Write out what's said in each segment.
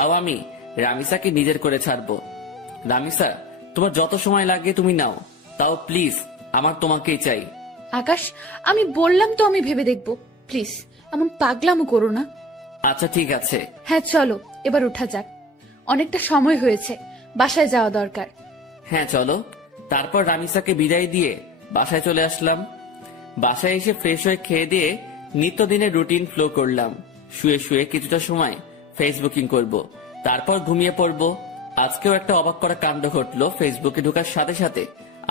তাও আমি রামিসাকে নিজের করে ছাড়বো। রামিসা, তোমার যত সময় লাগে তুমি নাও, তাও প্লিজ আমার তোমাকেই চাই। আকাশ, আমি বললাম তো আমি ভেবে দেখবো, প্লিজ এমন পাগলামো করো না। আচ্ছা ঠিক আছে। হ্যাঁ চলো এবার উঠা যাক, অনেকটা সময় হয়েছে, বাসায় যাওয়া দরকার। হ্যাঁ চলো। তারপর রামিসাকে বিদায় দিয়ে বাসায় চলে আসলাম। বাসায় এসে ফ্রেশ হয়ে খেয়ে দিয়ে নিত্যদিনের রুটিন ফ্লো করলাম। শুয়ে শুয়ে কিছুটা সময় ফেসবুকিং করব, তারপর ঘুমিয়ে পড়বো। আজকেও একটা অবাক করা কাণ্ড ঘটলো ফেসবুকে ঢোকার সাথে সাথে।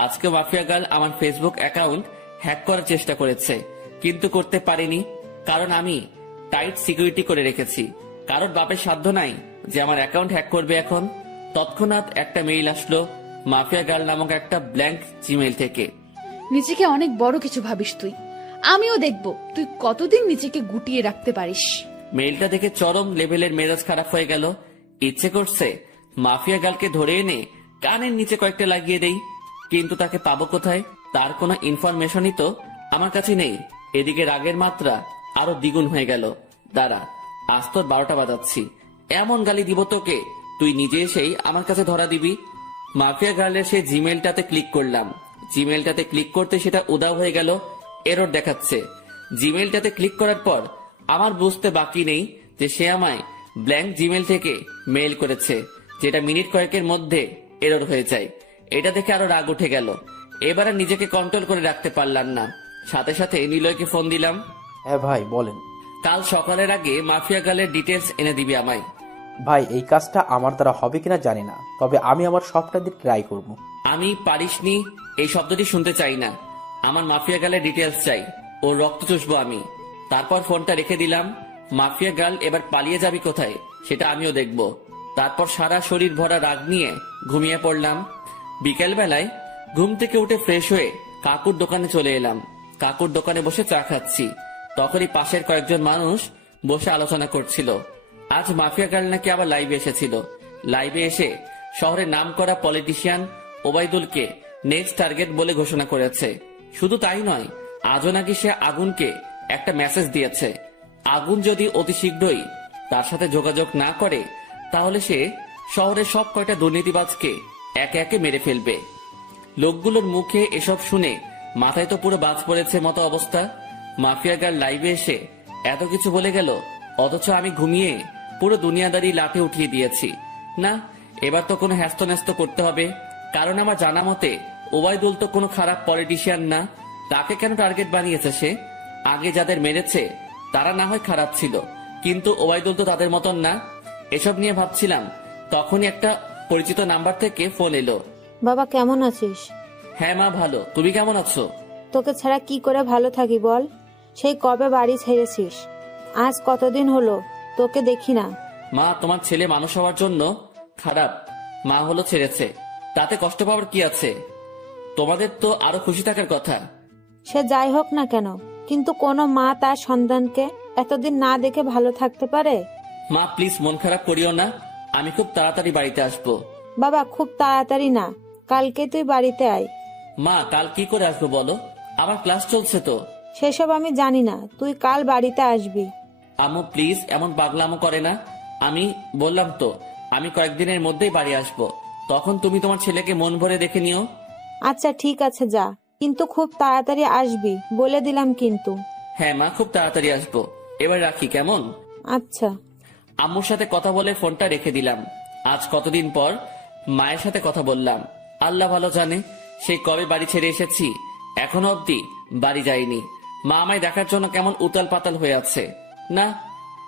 আজকে মাফিয়া গার্ল আমার ফেসবুক অ্যাকাউন্ট হ্যাক করার চেষ্টা করেছে, কিন্তু করতে পারিনি, কারণ আমি টাইট সিকিউরিটি করে রেখেছি। কারোর বাপের সাধ্য নাই যে আমার অ্যাকাউন্ট হ্যাক করবে এখন। তৎক্ষণাৎ একটা মেইল আসলো মাফিয়া গার্ল নামক একটা ব্ল্যাঙ্ক জিমেইল থেকে। নিজেকে অনেক বড় কিছু ভাবিস তুই, আমিও দেখবো তুই কতদিন নিজেকে গুটিয়ে রাখতে পারিস। মেইলটা দেখে চরম লেভেলের মেজাজ খারাপ হয়ে গেল। ইচ্ছে করছে মাফিয়া গার্লকে ধরে এনে কানের নিচে কয়েকটা লাগিয়ে দেই, কিন্তু তাকে পাবো কোথায়? তার কোনো ইনফরমেশনই তো আমার কাছে নেই। এদিকে রাগের মাত্রা আরো দ্বিগুণ হয়ে গেল। দাঁড়া, আজ তোর 12টা বাজাচ্ছি, এমন গালি দিব তোকে তুই নিজে এসেই আমার কাছে ধরা দিবি। মাফিয়া গার্লের সেই জিমেলটাতে ক্লিক করলাম। জিমেলটাতে ক্লিক করতে সেটা উধাও হয়ে গেল, এরর দেখাচ্ছে। জিমেলটাতে ক্লিক করার পর আমার বুঝতে বাকি নেই যে সে আমায় ব্ল্যাঙ্ক জিমেল থেকে মেইল করেছে, যেটা মিনিট কয়েকের মধ্যে এরর হয়ে যায়। এটা দেখে আরো রাগ উঠে গেল। এবারে নিজেকে কন্ট্রোল করে রাখতে পারলাম না, সাথে সাথে নিলয়কে ফোন দিলাম। হ্যাঁ ভাই বলেন। কাল সকালের আগে মাফিয়া গার্লের ডিটেলস এনে দিবি আমায়। ভাই এই কাজটা আমার দ্বারা হবে কিনা জানি না, তবে আমি আমার সবটা দিয়ে ট্রাই করব। আমি পারিসনি এই শব্দটি শুনতে চাই না, আমার মাফিয়া গার্লের ডিটেলস চাই, ওর রক্ত চুষবো আমি। তারপর ফোনটা রেখে দিলাম। মাফিয়া গার্ল এবার পালিয়ে যাবি কোথায় সেটা আমিও দেখব। তারপর সারা শরীর ভরা রাগ নিয়ে ঘুমিয়ে পড়লাম। বিকেল বেলায় ঘুম থেকে উঠে ফ্রেশ হয়ে কাকুর দোকানে চলে এলাম। কাকুর দোকানে বসে চা খাচ্ছি, তখনই পাশের কয়েকজন মানুষ বসে আলোচনা করছিল। আজ মাফিয়া গার্ল নাকি আবার লাইভে এসেছিল। লাইভে এসে শহরের নামকরা পলিটিশিয়ান ওবায়দুলকে নেক্সট টার্গেট বলে ঘোষণা করেছে। শুধু তাই নয়, আজও নাকি সে আগুনকে একটা মেসেজ দিয়েছে। আগুন যদি অতি শীঘ্রই তার সাথে যোগাযোগ না করে, তাহলে সে শহরের সব কয়টা দুর্নীতিবাজকে একে একে মেরে ফেলবে। লোকগুলোর মুখে এসব শুনে মাথায় তো পুরো বাজ পড়েছে মতো অবস্থা। মাফিয়া গার্ল লাইভে এসে এত কিছু বলে গেল, অথচ আমি ঘুমিয়ে পুরো দুনিয়াদারি লাঠে উঠিয়ে দিয়েছি। না, এবার তো কোনো হ্যাস্ত করতে হবে, কারণ আমার জানা মতে ওবায়দুল তো কোনো খারাপ পলিটিশিয়ান না। তাকে কেন টার্গেট বানিয়েছে সে? আগে যাদের মেরেছে তারা না হয় খারাপ ছিল, কিন্তু ওবায়দুল তো তাদের মতন না। এসব নিয়ে ভাবছিলাম, তখনই একটা পরিচিত নাম্বার থেকে ফোন এলো। বাবা কেমন আছিস? হ্যাঁ মা ভালো, তুমি কেমন আছো? তোকে ছাড়া কি করে ভালো থাকি বল? সেই কবে বাড়ি ছেড়েছিস? আজ কতদিন হলো তোকে দেখি না। মা, তোমার ছেলে মানুষ হওয়ার জন্য খারাপ, মা হলো ছেড়েছে, তাতে কষ্ট পাওয়ার কি আছে? তোমাদের তো আরো খুশি থাকার কথা। সে যাই হোক না কেন, কিন্তু কোনো মা তার সন্তানকে এতদিন না দেখে ভালো থাকতে পারে? মা প্লিজ মন খারাপ করিও না, আমি খুব তাড়াতাড়ি বাড়িতে আসবো। বাবা খুব তাড়াতাড়ি না, কালকে তুই বাড়িতে আয়। মা কাল কি করে আসবো বলো, আমার ক্লাস চলছে তো। সেসব আমি জানি না, তুই কাল বাড়িতে আসবি। আম্মু প্লিজ এমন পাগলামো করে না। আমি বললাম তো আমি কয়েকদিনের মধ্যেই বাড়ি আসবো, তখন তুমি তোমার ছেলেকে মন ভরে দেখে নিও। আচ্ছা ঠিক আছে যা, কিন্তু খুব তাড়াতাড়ি আসবি বলে দিলাম কিন্তু। হ্যাঁ মা, খুব তাড়াতাড়ি আসবো। এবার রাখি কেমন? আচ্ছা। আম্মুর সাথে কথা বলে ফোনটা রেখে দিলাম। আজ কতদিন পর মায়ের সাথে কথা বললাম। আল্লাহ ভালো জানে সেই কবে বাড়ি ছেড়ে এসেছি, এখনো অব্দি বাড়ি যাইনি। মা আমায় দেখার জন্য কেমন উতাল পাতাল হয়ে আছে। না,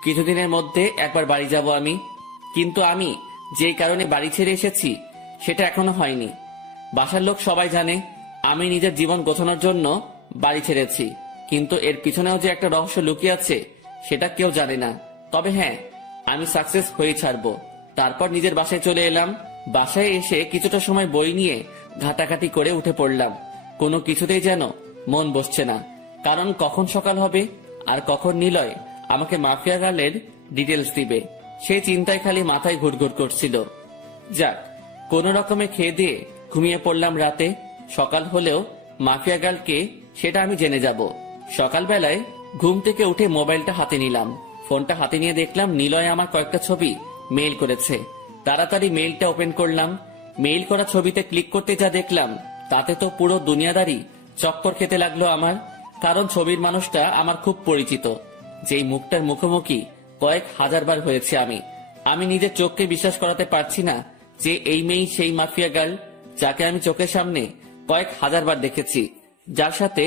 কিছুদিনের মধ্যে একবার বাড়ি যাব আমি, কিন্তু আমি যেই কারণে বাড়ি ছেড়ে এসেছি সেটা এখনো হয়নি। বাসার লোক সবাই জানে আমি নিজের জীবন গোছানোর জন্য বাড়ি ছেড়েছি, কিন্তু এর পিছনেও যে একটা রহস্য লুকিয়ে আছে সেটা কেউ জানে না। তবে হ্যাঁ, আমি সাকসেস হয়ে ছাড়বো। তারপর নিজের বাসায় চলে এলাম। বাসায় এসে কিছুটা সময় বই নিয়ে ঘাটাঘাটি করে উঠে পড়লাম। কোনো কিছুতেই যেন মন বসছে না, কারণ কখন সকাল হবে আর কখন নিলয় আমাকে মাফিয়া গার্লের ডিটেলস দিবে, সেই চিন্তায় খালি মাথায় ঘুরঘুর করছিল। যাক, কোন রকমে খেয়ে দিয়ে ঘুমিয়ে পড়লাম রাতে। সকাল হলেও মাফিয়া গার্লকে সেটা আমি জেনে যাব। সকালবেলায় ঘুম থেকে উঠে মোবাইলটা হাতে নিলাম। ফোনটা হাতে নিয়ে দেখলাম নিলয় আমার কয়েকটা ছবি মেইল করেছে। তাড়াতাড়ি মেইলটা ওপেন করলাম। মেইল করা ছবিতে ক্লিক করতে যা দেখলাম তাতে তো পুরো দুনিয়াদারি চক্কর খেতে লাগলো আমার। কারণ ছবির মানুষটা আমার খুব পরিচিত, যেই মুখটার মুখোমুখি কয়েক হাজারবার হয়েছে আমি নিজের চোখকে বিশ্বাস করাতে পারছি না যে এই মেয়েই সেই মাফিয়া গার্ল যাকে আমি চোখের সামনে কয়েক হাজারবার দেখেছি, যার সাথে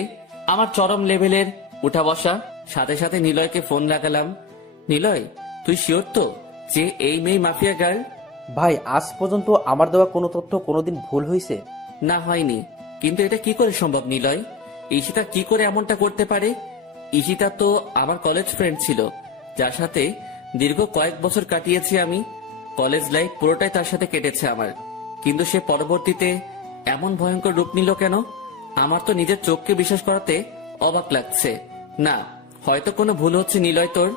আমার চরম লেভেলের উঠা বসা। সাথে সাথে নিলয়কে ফোন লাগালাম। নিলয়, তুই শিওর তো যে এই মেয়ে মাফিয়া গার্ল? ভাই, আজ পর্যন্ত আমার দেওয়া কোনো তথ্য কোনোদিন ভুল হয়েছে? না, হয়নি। কিন্তু এটা কি করে সম্ভব নিলয়? ঈশিতা কি করে এমনটা করতে পারে? ঈশিতা তো আমার কলেজ ফ্রেন্ড ছিল, যার সাথে দীর্ঘ কয়েক বছর কাটিয়েছি আমি। কলেজ লাইফ পুরোটাই তার সাথে কেটেছে আমার। কিন্তু সে পরবর্তীতে এমন ভয়ঙ্কর রূপ নিল কেন? আমার তো নিজের চোখকে বিশ্বাস করাতে অবাক লাগছে। না, হয়তো কোনো ভুল হচ্ছে নিলয় তোর।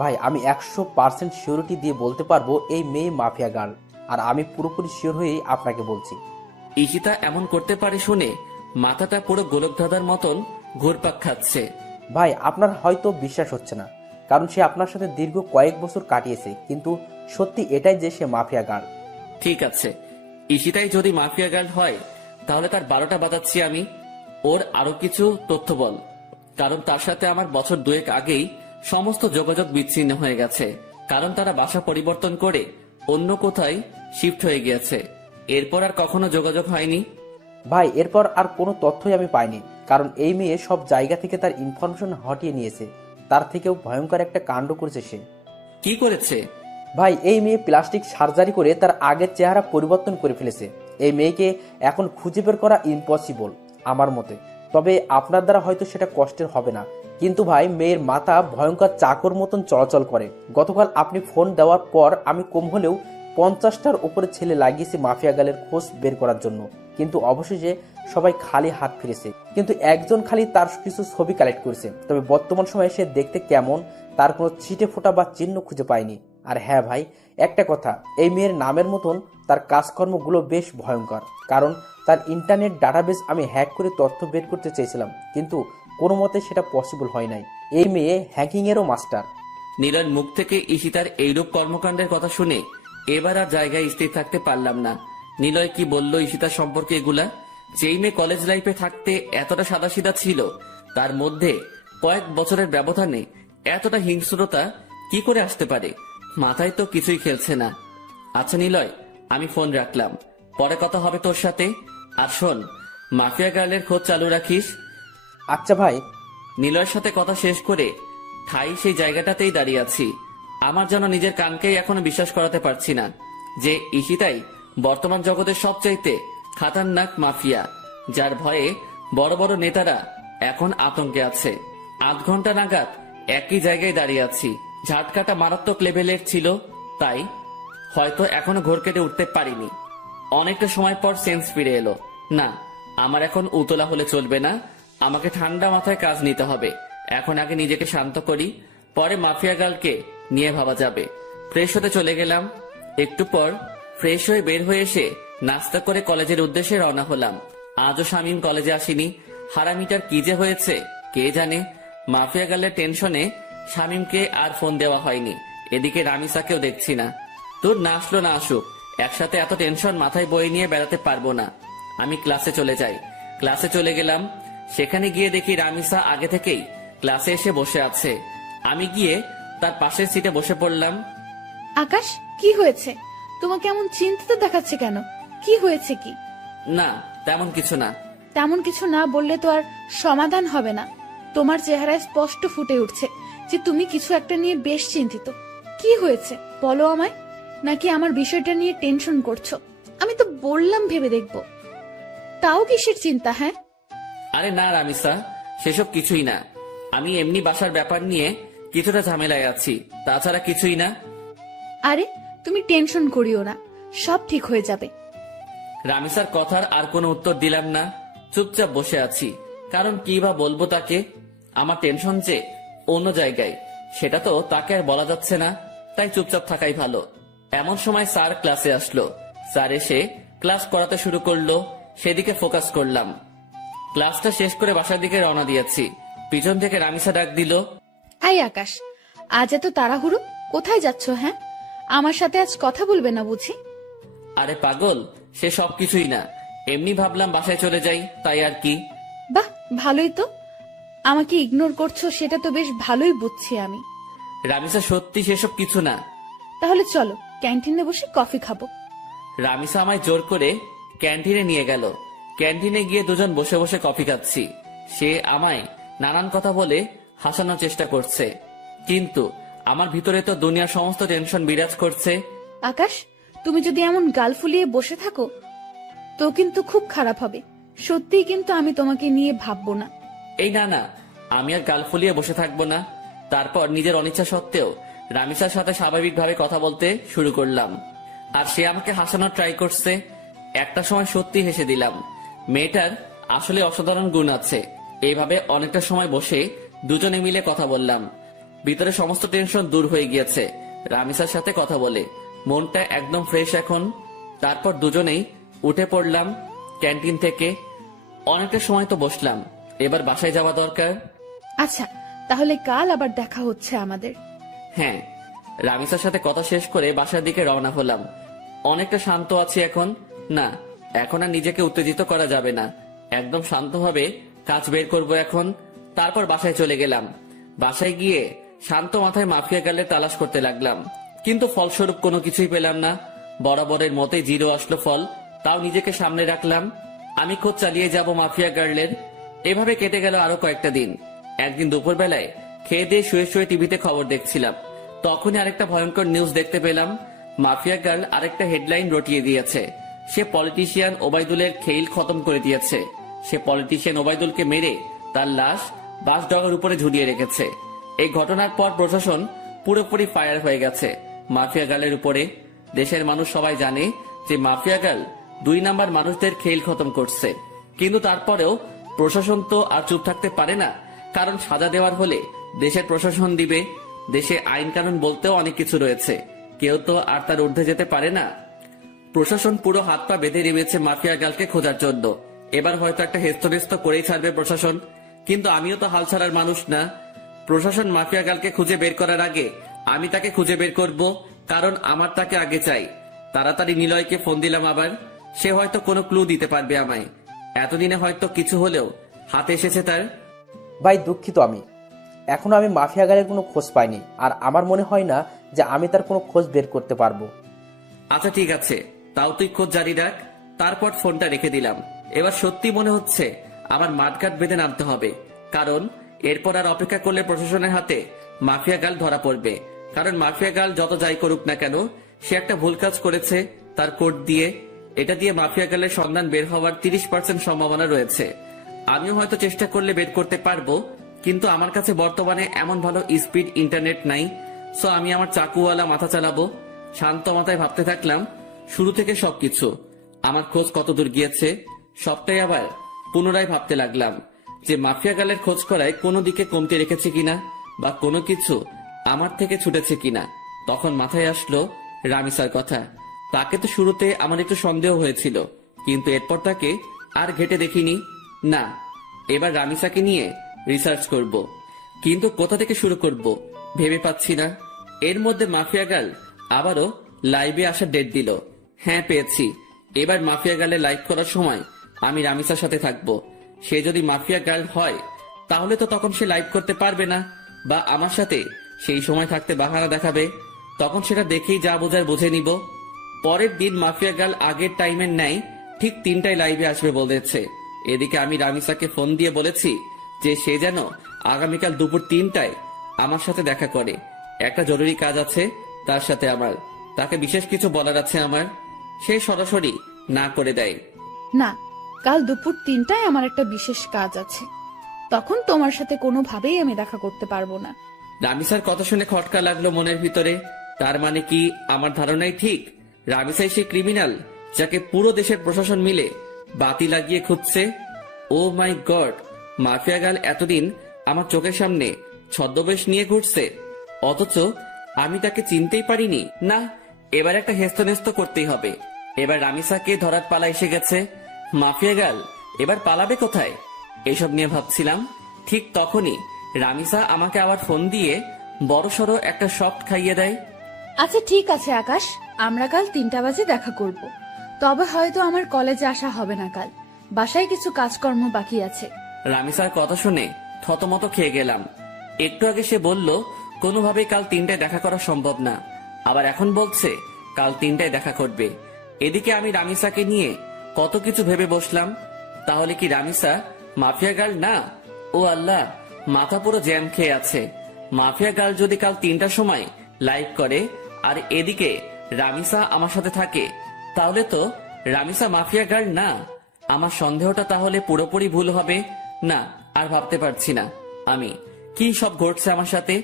ভাই, আমি 100% সিওরিটি দিয়ে বলতে পারবো এই মেয়ে মাফিয়া গার্ল, আর আমি পুরোপুরি শিওর হয়েই আপনাকে বলছি। ঈশিতা এমন করতে পারে শুনে মাথাটা পুরো গোলকধাঁধার মতন ঘুরপাক খাচ্ছে। ভাই, আপনার হয়তো বিশ্বাস হচ্ছে না, কারণ সে আপনার সাথে দীর্ঘ কয়েক বছর কাটিয়েছে, কিন্তু সত্যি এটাই যে সে মাফিয়া গার্ল। ঠিক আছে, ঈশিতাই যদি মাফিয়া গার্ল হয় তাহলে তার 12টা বাজাচ্ছি আমি। ওর আরো কিছু তথ্য বল, কারণ তার সাথে আমার বছর 2 আগেই সমস্ত যোগাযোগ বিচ্ছিন্ন হয়ে গেছে। কারণ তারা বাসা পরিবর্তন করে অন্য কোথায় শিফট হয়ে গিয়েছে। এরপর আর কখনো যোগাযোগ হয়নি। ভাই, এরপর আর কোনো তথ্যই আমি পাইনি, কারণ এই মেয়ে সব জায়গা থেকে তার ইনফরমেশন হটিয়ে নিয়েছে। তার থেকেও ভয়ঙ্কর একটা কাণ্ড করেছে সে। কি করেছে? ভাই, এই মেয়ে প্লাস্টিক সার্জারি করে তার আগের চেহারা পরিবর্তন করে ফেলেছে। এই মেয়েকে এখন খুঁজে বের করা ইম্পসিবল আমার মতে। তবে আপনার দ্বারা হয়তো সেটা কষ্টের হবে না, কিন্তু ভাই, মেয়ের মাথা ভয়ঙ্কর চাকর মতন চলাচল করে। গতকাল আপনি ফোন দেওয়ার পর আমি কম হলেও 50টার উপরে ছেলে লাগিয়েছি মাফিয়া গালের খোঁজ বের করার জন্য, কিন্তু অবশেষে সবাই খালি হাত ফিরেছে। কিন্তু একজন খালি তার কিছু ছবি কালেক্ট করেছে। তবে বর্তমান সময়ে সে দেখতে কেমন তার কোনো ছিটে ফোঁটা বা চিহ্ন খুঁজে পায়নি। আর হ্যাঁ ভাই, একটা কথা, এই মেয়ের নামের মতন তার কাজকর্মগুলো বেশ ভয়ঙ্কর। কারণ তার ইন্টারনেট ডাটাবেস আমি হ্যাক করে তথ্য বের করতে চেয়েছিলাম, কিন্তু কোনো মতে সেটা পসিবল হয় নাই। এই মেয়ে হ্যাকিংয়েরও মাস্টার। নীলয়ের মুখ থেকে ঈশিতার এইরূপ কর্মকাণ্ডের কথা শুনে এবার আর জায়গায় স্থির থাকতে পারলাম না। নিলয় কি বলল ঈশিতার সম্পর্কে এগুলা? যেই মেয়ে কলেজ লাইফে থাকতে এতটা সাদাসিধা ছিল, তার মধ্যে কয়েক বছরের ব্যবধানে এতটা হিংস্রতা কি করে আসতে পারে? মাথায় তো কিছুই খেলছে না। আচ্ছা নিলয়, আমি ফোন রাখলাম, পরে কথা হবে তোর সাথে। আর শোন, মাফিয়া গার্লের খোঁজ চালু রাখিস। আচ্ছা ভাই। নিলয়ের সাথে কথা শেষ করে ঠাই সেই জায়গাটাতেই দাঁড়িয়ে আছি। আমার যেন নিজের কানকেই এখনো বিশ্বাস করাতে পারছি না যে ঈশিতাই বর্তমান জগতের সবচাইতে খাতারনাক মাফিয়া, যার ভয়ে বড় বড় নেতারা এখন আতঙ্কে আছে। 8 ঘন্টা নাগাদ একই জায়গায় দাঁড়িয়ে আছি। ঝাটকাটা মারাত্মক লেভেলের ছিল, তাই হয়তো এখনো ঘোর কেটে উঠতে পারিনি। অনেকটা সময় পর সেন্স ফিরে এলো। না, আমার এখন উতলা হলে চলবে না, আমাকে ঠান্ডা মাথায় কাজ নিতে হবে। এখন আগে নিজেকে শান্ত করি, পরে মাফিয়া গার্লকে নিয়ে ভাবা যাবে। ফ্রেশ হতে চলে গেলাম। একটু পর ফ্রেশ হয়ে বের হয়ে এসে নাস্তা করে কলেজের উদ্দেশ্যে রওনা হলাম। আজও শামীম কলেজে আসেনি। হারামিটার কি যে হয়েছে কে জানে। মাফিয়া গার্লের টেনশনে শামীমকে আর ফোন দেওয়া হয়নি। এদিকে রামিসাকেও দেখছি না। তোর না আসলো না আসুক, একসাথে এত টেনশন মাথায় বয়ে নিয়ে বেড়াতে পারবো না। আমি ক্লাসে চলে যাই। ক্লাসে চলে গেলাম। সেখানে গিয়ে দেখি রামিসা আগে থেকেই ক্লাসে এসে বসে আছে। আমি গিয়ে তার পাশের সিটে বসে পড়লাম। আকাশ, কি হয়েছে? তোমাকে এমন চিন্তিত দেখাচ্ছে কেন? কি হয়েছে কি? না, তেমন কিছু না। তেমন কিছু না বললে তো আর সমাধান হবে না। তোমার চেহারায় স্পষ্ট ফুটে উঠছে যে তুমি কিছু একটা নিয়ে বেশ চিন্তিত। কি হয়েছে বলো আমায়? নাকি আমার বিষয়টা নিয়ে টেনশন করছো? আমি তো বললাম ভেবে দেখবো। তাও কিসের চিন্তা? হ্যাঁ, আরে না রামিসা, সেসব কিছুই না। আমি এমনি বাসার ব্যাপার নিয়ে কিছুটা ঝামেলায় আছি, তাছাড়া কিছুই না। আরে তুমি টেনশন করিও না, সব ঠিক হয়ে যাবে। রামিসার কথার আর কোনো উত্তর দিলাম না। চুপচাপ বসে আছি। কারণ কি বা বলবো তাকে? আমার টেনশন যে অন্য জায়গায়, সেটা তো তাকে আর বলা যাচ্ছে না। তাই চুপচাপ থাকাই ভালো। এমন সময় স্যার ক্লাসে আসলো। স্যার এসে ক্লাস করাতে শুরু করলো। সেদিকে ফোকাস করলাম। ক্লাসটা শেষ করে বাসার দিকে রওনা দিয়েছি। পিছন থেকে রামিসা ডাক দিল, আই আকাশ, আজ এত তাড়াহুড়ো কোথায় যাচ্ছ? হ্যাঁ, আমার সাথে আজ কথা বলবে না বুঝি? আরে পাগল, সে সবকিছুই না, এমনি ভাবলাম বাসায় চলে যাই, তাই আর কি। বাহ, ভালোই তো। আমাকে ইগনোর করছো সেটা তো বেশ ভালোই বুঝছি আমি। রামিসা সত্যি সেসব কিছু না। তাহলে চলো ক্যান্টিনে বসে কফি খাবো। রামিসা আমায় জোর করে ক্যান্টিনে নিয়ে গেল। ক্যান্টিনে গিয়ে দুজন বসে বসে কফি খাচ্ছি। সে আমায় নানান কথা বলে হাসানোর চেষ্টা করছে, কিন্তু আমার ভিতরে তো দুনিয়ার সমস্ত টেনশন বিরাজ করছে। আকাশ, তুমি যদি এমন গাল ফুলিয়ে বসে থাকো তো কিন্তু খুব খারাপ হবে। সত্যিই কিন্তু আমি তোমাকে নিয়ে ভাববো না। এই না না, আমি আর গাল ফুলিয়ে বসে থাকবো না। তারপর নিজের অনিচ্ছা সত্ত্বেও রামিসার সাথে স্বাভাবিকভাবে কথা বলতে শুরু করলাম, আর সে আমাকে হাসানোর ট্রাই করছে। একটা সময় সত্যি হেসে দিলাম। মেয়েটার আসলে অসাধারণ গুণ আছে। এইভাবে অনেকটা সময় বসে দুজনে মিলে কথা বললাম। ভিতরে সমস্ত টেনশন দূর হয়ে গিয়েছে রামিসার সাথে কথা বলে। মনটা একদম ফ্রেশ এখন। তারপর দুজনেই উঠে পড়লাম ক্যান্টিন থেকে। অনেকটা সময় তো বসলাম, এবার বাসায় যাওয়া দরকার। আচ্ছা, তাহলে কাল আবার দেখা হচ্ছে আমাদের। হ্যাঁ। রামিসার সাথে কথা শেষ করে বাসার দিকে রওনা হলাম। অনেকটা শান্ত আছি এখন। না, এখন আর নিজেকে উত্তেজিত করা যাবে না। একদম শান্তভাবে কাজ বের করব এখন। তারপর বাসায় চলে গেলাম। বাসায় গিয়ে শান্ত মাথায় মাফিয়া গার্লের তালাশ করতে লাগলাম, কিন্তু ফলস্বরূপ কোনো কিছুই পেলাম না। বরাবরের মতোই জিরো আসলো ফল। তাও নিজেকে সামনে রাখলাম, আমি খোঁজ চালিয়ে যাব মাফিয়া গার্লের। এভাবে কেটে গেল আরো কয়েকটা দিন। একদিন দুপুরবেলায় খেয়ে দিয়ে শুয়ে শুয়ে টিভিতে খবর দেখছিলাম, তখনই আরেকটা ভয়ঙ্কর নিউজ দেখতে পেলাম। মাফিয়া গার্ল আরেকটা হেডলাইন রটিয়ে দিয়েছে। সে পলিটিশিয়ান ওবায়দুলের খেইল খতম করে দিয়েছে। সে পলিটিশিয়ান ওবায়দুলকে মেরে তার লাশ বাসডগার উপরে ঝুলিয়ে রেখেছে। এই ঘটনার পর প্রশাসন পুরোপুরি ফায়ার হয়ে গেছে মাফিয়া গার্লের উপরে। দেশের মানুষ সবাই জানে যে মাফিয়া গার্ল 2 নাম্বার মানুষদের খেইল খতম করছে, কিন্তু তারপরেও প্রশাসন তো আর চুপ থাকতে পারে না। কারণ সাজা দেওয়ার হলে দেশের প্রশাসন দিবে। দেশে আইন কানুন বলতেও অনেক কিছু রয়েছে, কেউ তো আর তার ঊর্ধ্বে যেতে পারে না। প্রশাসন পুরো হাত পা বেঁধে নেমেছে মাফিয়া গার্লকে খোঁজার জন্য। এবার হয়তো একটা হেস্তনেস্ত করেই ছাড়বে প্রশাসন, কিন্তু আমিও তো হাল ছাড়ার মানুষ না। প্রশাসন মাফিয়া গার্লকে খুঁজে বের করার আগে আমি তাকে খুঁজে বের করব, কারণ আমার তাকে আগে চাই। তাড়াতাড়ি নিলয়কে ফোন দিলাম আবার। সে হয়তো কোনো ক্লু দিতে পারবে আমায়। এতদিনে হয়তো কিছু হলেও হাতে এসেছে তার। ভাই দুঃখিত, এখনো আমি মাফিয়া গার্লের কোনো খোঁজ পাইনি, আর আমার মনে হয় না যে আমি তার কোনো খোঁজ বের করতে পারবো। আচ্ছা ঠিক আছে, তাও তুই খোঁজ জারি রাখ। তারপর ফোনটা রেখে দিলাম। এবার সত্যি মনে হচ্ছে আমার মাঠঘাট বেঁধে নামতে হবে, কারণ এরপর আর অপেক্ষা করলে প্রশাসনের হাতে মাফিয়া গার্ল ধরা পড়বে। কারণ মাফিয়া গার্ল যত যাই করুক না কেন, সে একটা ভুল কাজ করেছে তার কোড দিয়ে। এটা দিয়ে মাফিয়া গার্লের সন্ধান বের হওয়ার 30% সম্ভাবনা রয়েছে। আমিও হয়তো চেষ্টা করলে বের করতে পারবো, কিন্তু আমার কাছে বর্তমানে এমন ভালো স্পিড ইন্টারনেট নাই। সো আমি আমার চাকুওয়ালা মাথা চালাবো। শান্ত মাথায় ভাবতে থাকলাম শুরু থেকে সবকিছু। আমার খোঁজ কতদূর গিয়েছে সবটাই আবার পুনরায় ভাবতে লাগলাম যে মাফিয়া গার্লের খোঁজ করায় কোনো দিকে কমতে রেখেছে কিনা, বা কোনো কিছু আমার থেকে ছুটেছে কিনা। তখন মাথায় আসলো রামিসার কথা। তাকে তো শুরুতে আমার একটু সন্দেহ হয়েছিল, কিন্তু এরপর তাকে আর ঘেটে দেখিনি। না, এবার রামিসাকে নিয়ে রিসার্চ করব, কিন্তু কোথা থেকে শুরু করব ভেবে পাচ্ছি না। এর মধ্যে মাফিয়া গার্ল আবারও লাইভে আসার ডেট দিল। হ্যাঁ পেয়েছি। এবার মাফিয়া গার্লে লাইভ করার সময় আমি রামিসার সাথে থাকবো। সে যদি মাফিয়া গার্ল হয় তাহলে তো তখন সে লাইভ করতে পারবে না, বা আমার সাথে সেই সময় থাকতে বাহানা দেখাবে। তখন সেটা দেখেই যা বোঝার বুঝে নিব। পরের দিন মাফিয়া গার্ল আগের টাইমের ন্যায় ঠিক 3টায় লাইভে আসবে বলেছে। এদিকে আমি রামিসাকে ফোন দিয়ে বলেছি যে সে যেন আগামীকাল দুপুর 3টায় আমার সাথে দেখা করে। একটা জরুরি কাজ আছে তার সাথে আমার, তাকে বিশেষ কিছু বলার আছে আমার। সে সরাসরি না করে দেয়। না, কাল দুপুর 3টায় আমার একটা বিশেষ কাজ আছে, তখন তোমার সাথে কোনোভাবেই আমি দেখা করতে পারবো না। রামিসার কথা শুনে খটকা লাগলো মনের ভিতরে। তার মানে কি আমার ধারণাই ঠিক? রামিসাই সে ক্রিমিনাল যাকে পুরো দেশের প্রশাসন মিলে বাতি লাগিয়ে খুঁজছে। ও মাই গড, মাফিয়া গার্ল এতদিন আমার চোখের সামনে ছদ্মবেশ নিয়ে ঘুরছে, অথচ আমি তাকে চিনতেই পারিনি। না, এবার একটা হেস্তনেস্ত করতেই হবে। এবার রামিসাকে ধরার পালা এসে গেছে। মাফিয়া গার্ল এবার পালাবে কোথায় এসব নিয়ে ভাবছিলাম। ঠিক তখনই রামিসা আমাকে আবার ফোন দিয়ে বড়সড় একটা শক খাইয়ে দেয়। আচ্ছা ঠিক আছে আকাশ, আমরা কাল 3টা বাজে দেখা করব। তবে হয়তো আমার কলেজে আসা হবে না কাল, বাসায় কিছু কাজকর্ম বাকি আছে। রামিসার কথা শুনে থতমত খেয়ে গেলাম। একটু আগে সে বলল কোনোভাবেই কাল 3টায় দেখা করা সম্ভব না, আবার এখন বলছে কাল 3টায় দেখা করবে। এদিকে আমি রামিসাকে নিয়ে কত কিছু ভেবে বসলাম। তাহলে কি রামিসা মাফিয়া গার্ল না? ও আল্লাহ, মাথা পুরো জ্যাম খেয়ে আছে। মাফিয়া গার্ল যদি কাল 3টার সময় লাইভ করে আর এদিকে রামিসা আমার সাথে থাকে, তাহলে তো রামিসা মাফিয়া গার্ল না। আমার সন্দেহটা তাহলে পুরোপুরি ভুল হবে না। আর ভাবতে পারছি না আমি কি সব ঘটছে আমার সাথে।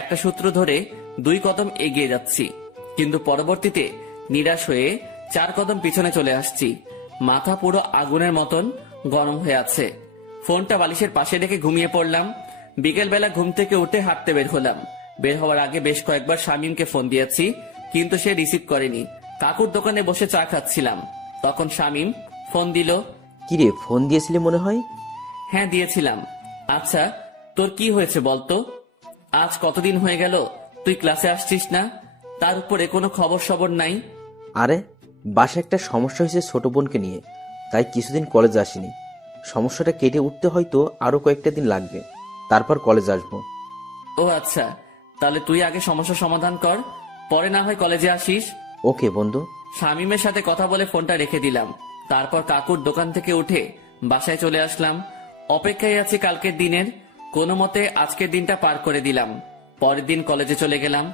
একটা সূত্র ধরে 2 কদম এগিয়ে যাচ্ছি, কিন্তু পরবর্তীতে নিরাশ হয়ে 4 কদম পিছনে চলে আসছি। মাথা পুরো আগুনের মতন গরম হয়ে আছে। ফোনটা বালিশের পাশে রেখে ঘুমিয়ে পড়লাম। বিকেলবেলা ঘুম থেকে উঠে হাঁটতে বের হলাম। বের হওয়ার আগে বেশ কয়েকবার শামীমকে ফোন দিয়েছি, কিন্তু সে রিসিভ করেনি। কাকুর দোকানে বসে চা খাচ্ছিলাম, তখন শামীম ফোন দিল। কিরে, ফোন দিয়েছিলি মনে হয়? হ্যাঁ দিয়েছিলাম। আচ্ছা তোর কি হয়েছে বলতো? আজ কতদিন হয়ে গেল তুই ক্লাসে আসছিস না, তার উপরে কোনো খবর সবর নাই। আরে বাসায় একটা সমস্যা হয়েছে ছোট বোনকে নিয়ে, তাই কিছুদিন কলেজ আসিনি। সমস্যাটা কেটে উঠতে হয়তো আরো কয়েকটা দিন লাগবে, তারপর কলেজ আসবো। ও আচ্ছা, তাহলে তুই আগে সমস্যা সমাধান কর, পরে না হয় কলেজে আসিস। ওকে বন্ধু। শামীমের সাথে কথা বলে ফোনটা রেখে দিলাম। তারপর কাকুর দোকান থেকে উঠে বাসায় চলে আসলাম। অপেক্ষায় আছি কালকের দিনের। কোনো মতে আজকের দিনটা পার করে দিলাম। পরের দিন কলেজে চলে গেলাম।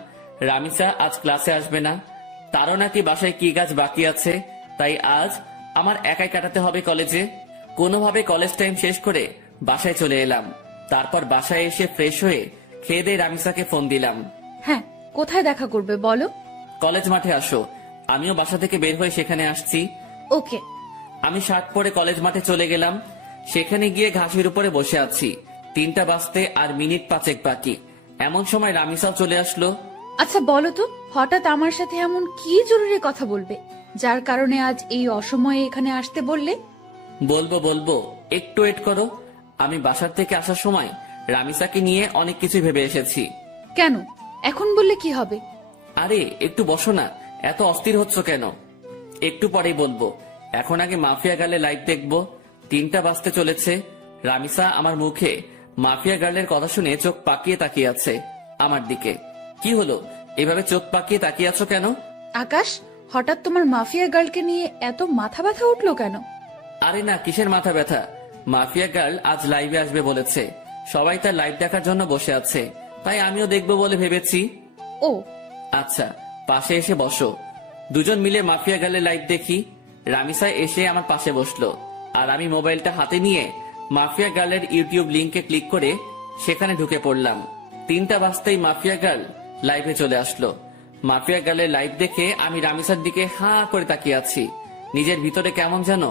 রামিসা আজ ক্লাসে আসবে না, তারও নাকি বাসায় কি কাজ বাকি আছে, তাই আজ আমার একাই কাটাতে হবে কলেজে। কোনোভাবে কলেজ টাইম শেষ করে বাসায় চলে এলাম। তারপর বাসায় এসে ফ্রেশ হয়ে খেয়ে দিয়ে রামিসাকে ফোন দিলাম। হ্যাঁ, কোথায় দেখা করবে বলো? কলেজ মাঠে আসো। আমিও বাসা থেকে বের হয়ে সেখানে আসছি। ওকে। আমি শার্ট পরে কলেজ মাঠে চলে গেলাম। সেখানে গিয়ে ঘাসের উপরে বসে আছি। 3টা বাজতে আর মিনিট 5 বাকি। এমন সময় রামিসাও চলে আসলো। আচ্ছা বলো তো, হঠাৎ আমার সাথে এমন কি জরুরি কথা বলবে যার কারণে আজ এই অসময়ে এখানে আসতে বললে? বলবো, একটু ওয়েট করো। আমি বাসার থেকে আসার সময় রামিসাকে নিয়ে অনেক কিছু ভেবে এসেছি। কেন? এখন বললে কি হবে? আরে একটু বসো না, এত অস্থির হচ্ছ কেন? একটু পরেই বলবো, এখন আগে মাফিয়া গার্লের লাইভ দেখবো। 3টা বাজতে চলেছে। রামিসা আমার মুখে মাফিয়া গার্লের কথা শুনে চোখ পাকিয়ে তাকিয়ে আছে আমার দিকে। কি হলো, এভাবে চোখ পাকিয়ে তাকিয়ে আছো কেন? আকাশ, হঠাৎ তোমার মাফিয়া গার্লকে নিয়ে এত মাথা ব্যথা উঠলো কেন? আরে না, কিসের মাথা ব্যথা। মাফিয়া গার্ল আজ লাইভে আসবে বলেছে। সবাই তার লাইভ দেখার জন্য বসে আছে, তাই আমিও দেখবো বলে ভেবেছি। ও আচ্ছা, পাশে এসে বসো। দুজন মিলে মাফিয়া গার্লের লাইভ দেখি। রামিসা এসে আমার পাশে বসলো, আর আমি মোবাইলটা হাতে নিয়ে মাফিয়া গার্লের ইউটিউব লিংকে ক্লিক করে সেখানে ঢুকে পড়লাম। 3টা বাজতেই মাফিয়া গার্ল লাইভে চলে আসলো। মাফিয়া গার্লের লাইভ দেখে আমি রামিসার দিকে হাঁ করে তাকিয়ে আছি। নিজের ভিতরে কেমন যেন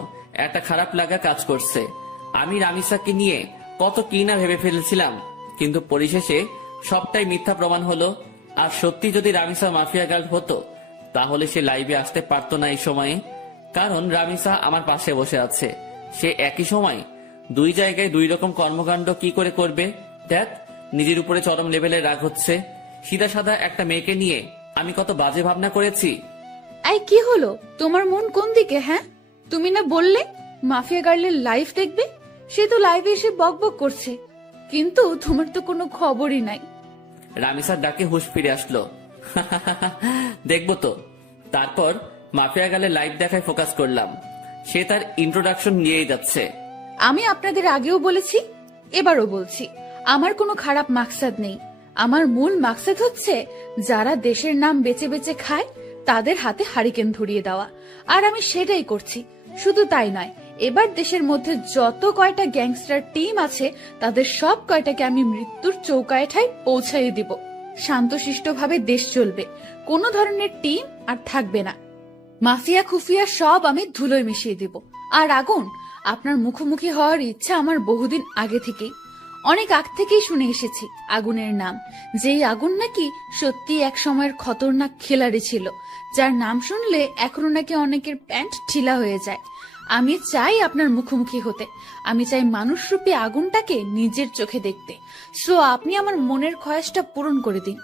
একটা খারাপ লাগা কাজ করছে। আমি রামিসাকে নিয়ে কত কি না ভেবে ফেলেছিলাম, কিন্তু পরিশেষে সবটাই মিথ্যা প্রমাণ হলো। আর সত্যি যদি রামিসা মাফিয়া গার্ল হতো, তাহলে সে লাইভে আসতে পারতো না এই সময়ে। কারণ রামিসা আমার পাশে বসে আছে। সে একই সময় 2 জায়গায় 2 রকম কর্মকাণ্ড কি করে করবে? দেখ, নিজের উপরে চরম লেভেলের রাগ হচ্ছে। সিধা সাদা একটা মেয়েকে নিয়ে আমি কত বাজে ভাবনা করেছি। এই কি হলো, তোমার মন কোন দিকে? হ্যাঁ, তুমি না বললে মাফিয়া গার্লের লাইভ দেখবে? সে তো লাইভে এসে বকবক করছে, কিন্তু তোমার তো কোনো খবরই নাই। রামিসার ডাকে হুঁশ ফিরে আসলো। দেখবো তো। তারপর মাফিয়া গার্লের লাইভ দেখায় ফোকাস করলাম। সে তার ইন্ট্রোডাকশন নিয়েই যাচ্ছে। আমি আপনাদের আগেও বলেছি, এবারও বলছি, আমার কোনো খারাপ মাকসাদ নেই। আমার মূল মাকসাদ হচ্ছে যারা দেশের নাম বেচে বেচে খায় তাদের হাতে হারিকেন ধরিয়ে দেওয়া, আর আমি সেটাই করছি। শুধু তাই নয়, এবার দেশের মধ্যে যত কয়টা গ্যাংস্টার টিম আছে তাদের সব কয়টাকে আমি মৃত্যুর চৌকাঠে পৌঁছাইয়ে দিব। শান্তশিষ্টভাবে দেশ চলবে, কোনো ধরনের টিম আর থাকবে না। মাফিয়া খুফিয়া সব আমি ধুলোয় মিশিয়ে দিব। আর আগুন, আপনার মুখোমুখি হওয়ার ইচ্ছা আমার বহুদিন আগে থেকেই, অনেক আগ থেকেই শুনে এসেছি আগুনের নাম। যেই আগুন নাকি সত্যি এক সময়ের খতরনাক খেলাড়ি ছিল, যার নাম শুনলে এখনো নাকি অনেকের প্যান্ট ঢিলা হয়ে যায়। আমি চাই আপনার মুখোমুখি হতে, আমি চাই মানুষরূপী আগুনটাকে নিজের চোখে দেখতে। সো আপনি আমার মনের খয়াসটা পূরণ করে দিন।